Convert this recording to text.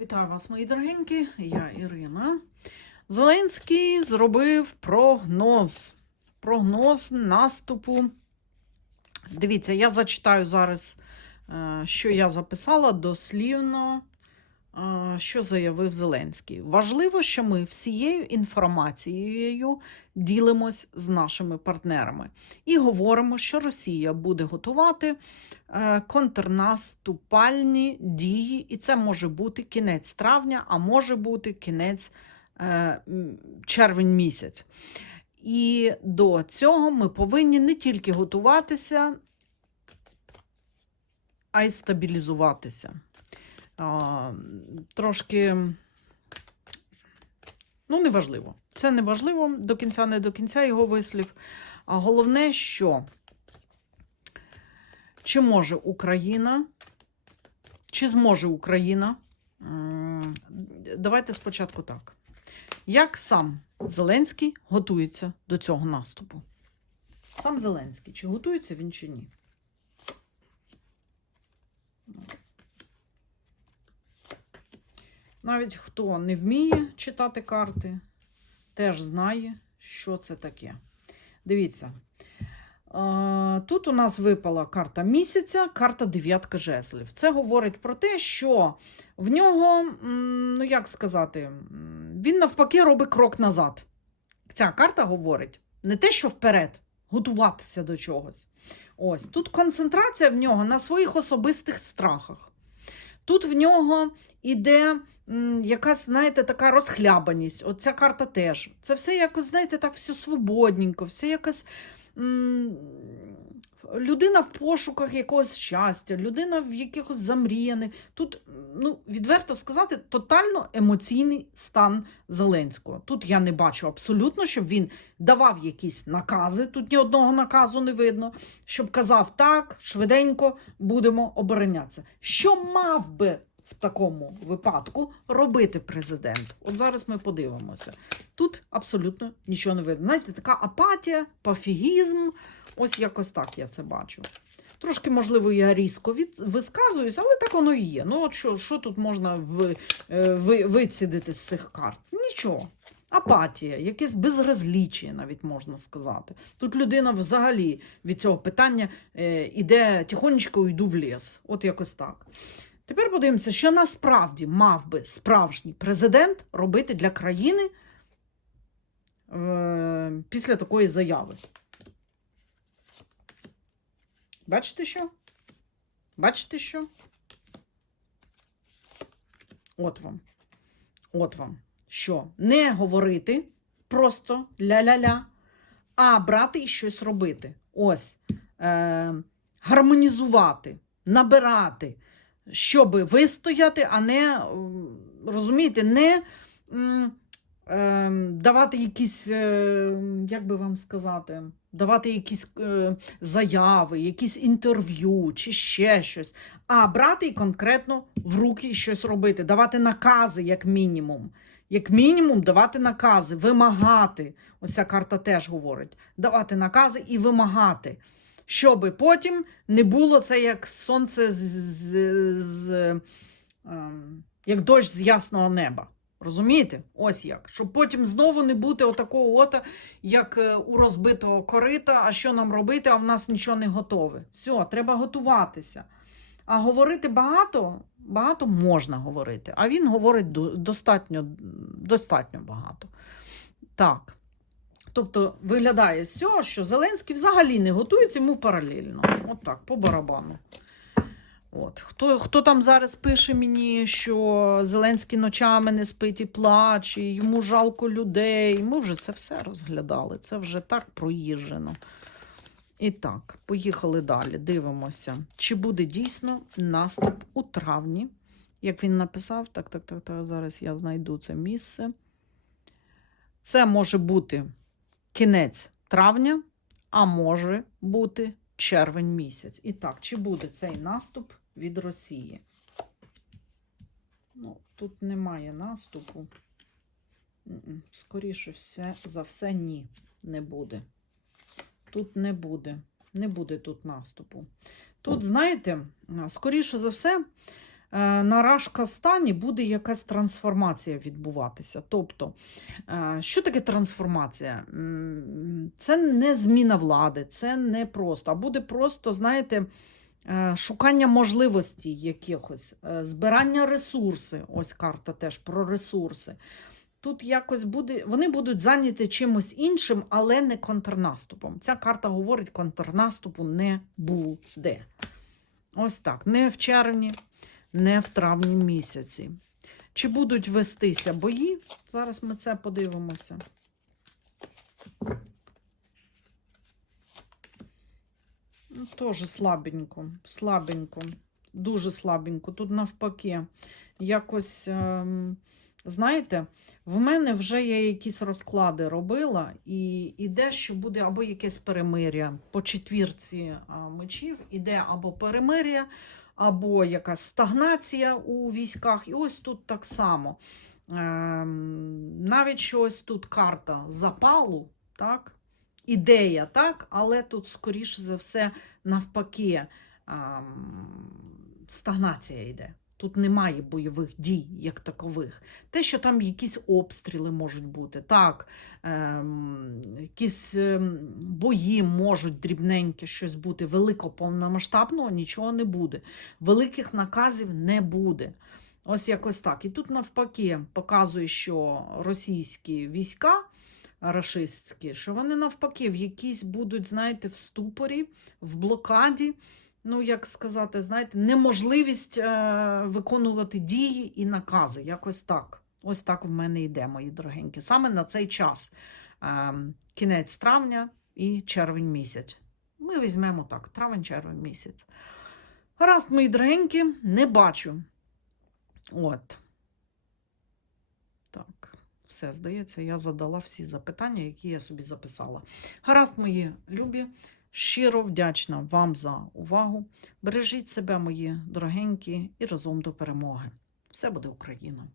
Вітаю вас, мої дорогенькі, я Ірина. Зеленський зробив прогноз. Прогноз наступу. Дивіться, я зачитаю зараз, е, що я записала дослівно, що заявив Зеленський. Важливо, що ми всією інформацією ділимось з нашими партнерами і говоримо, що Росія буде готувати е, контрнаступальні дії, і це може бути кінець травня, а може бути кінець е, червень місяць. І до цього ми повинні не тільки готуватися, а й стабілізуватися. Трошки, ну, неважливо. Це не важливо до кінця, не до кінця його вислів. А головне, що чи може Україна, чи зможе Україна? Давайте спочатку так. Як сам Зеленський готується до цього наступу? Сам Зеленський, чи готується він чи ні? Навіть хто не вміє читати карти, теж знає, що це таке. Дивіться. Тут у нас випала карта місяця, карта дев'ятка жезлів. Це говорить про те, що в нього, ну як сказати, він навпаки робить крок назад. Ця карта говорить не те, що вперед, готуватися до чогось. Ось тут концентрація в нього на своїх особистих страхах. Тут в нього іде якась, знаєте, така розхлябаність. От ця карта теж. Це все якось, знаєте, так все свободненько, все якось. Людина в пошуках якогось щастя, людина в якихось замріяних. Тут, ну, відверто сказати, тотально емоційний стан Зеленського. Тут я не бачу абсолютно, щоб він давав якісь накази. Тут ні одного наказу не видно, щоб казав так, швиденько будемо оборонятися. Що мав би в такому випадку робити президент? От зараз ми подивимося. Тут абсолютно нічого не видно. Знаєте, така апатія, пофігізм. Ось якось так я це бачу. Трошки, можливо, я різко від... висказуюсь, але так воно і є. Ну, от що, що тут можна в... е, ви... вицідити з цих карт? Нічого. Апатія, якесь безразліччя, навіть можна сказати. Тут людина взагалі від цього питання е, іде тихонечко йду в ліс. От якось так. Тепер подивимося, що насправді мав би справжній президент робити для країни е, після такої заяви. Бачите що? Бачите що? От вам. От вам. Що? Не говорити просто ля-ля-ля, а брати і щось робити. Ось. Е, гармонізувати, набирати, щоб вистояти, а не, розумієте, не е, давати якісь, е, як би вам сказати, давати якісь е, заяви, якісь інтерв'ю чи ще щось, а брати і конкретно в руки щось робити, давати накази, як мінімум. Як мінімум, давати накази, вимагати. Ось ця карта теж говорить: давати накази і вимагати. Щоби потім не було це як сонце з, з, з ем, як дощ з ясного неба. Розумієте? Ось як. Щоб потім знову не бути отакого ота, як е, у розбитого корита, а що нам робити, а в нас нічого не готове. Все, треба готуватися. А говорити багато, багато можна говорити. А він говорить достатньо, достатньо багато. Так. Тобто виглядає цього, що Зеленський взагалі не готується йому паралельно. От так, по барабану. От. Хто, хто там зараз пише мені, що Зеленський ночами не спить і плаче, йому жалко людей. Ми вже це все розглядали. Це вже так проїжджено. І так, поїхали далі. Дивимося, чи буде дійсно наступ у травні. Як він написав, так, так, так, так, зараз я знайду це місце. Це може бути кінець травня, а може бути червень місяць. І так, чи буде цей наступ від Росії? Ну, тут немає наступу. Скоріше все, за все, ні, не буде. Тут не буде. Не буде тут наступу. Тут, знаєте, скоріше за все, е, на Рашкастані буде якась трансформація відбуватися. Тобто, е, що таке трансформація? Це не зміна влади, це не просто, а буде просто, знаєте, е, шукання можливостей якихось, збирання ресурси. Ось карта теж про ресурси. Тут якось буде, вони будуть зайняті чимось іншим, але не контрнаступом. Ця карта говорить, контрнаступу не буде. Ось так. Не в червні, не в травні місяці. Чи будуть вестися бої? Зараз ми це подивимося. Ну, Теж слабенько, слабенько, дуже слабенько. Тут навпаки, якось, ем, знаєте, в мене вже я якісь розклади робила, і іде, що буде або якесь перемиря по четвірці мечів, іде або перемиря, або якась стагнація у військах. І ось тут так само. Ем, навіть що ось тут карта запалу, так? ідея, так, але тут, скоріше за все, навпаки, ем, стагнація йде. Тут немає бойових дій як такових. Те, що там якісь обстріли можуть бути, так, ем, якісь ем, бої можуть дрібненькі щось бути, великого повномасштабного нічого не буде. Великих наказів не буде. Ось якось так. І тут навпаки показує, що російські війська рашистські, що вони навпаки в якісь будуть, знаєте, в ступорі, в блокаді. Ну, як сказати, знаєте, неможливість е, виконувати дії і накази. Якось так. Ось так в мене йде, мої дорогенькі. Саме на цей час. Е, кінець травня і червень місяць. Ми візьмемо так, травень-червень місяць. Гаразд, мої дорогенькі, не бачу. От. Так, все, здається, я задала всі запитання, які я собі записала. Гаразд, мої любі. Щиро вдячна вам за увагу. Бережіть себе, мої дорогенькі, і разом до перемоги. Все буде Україна!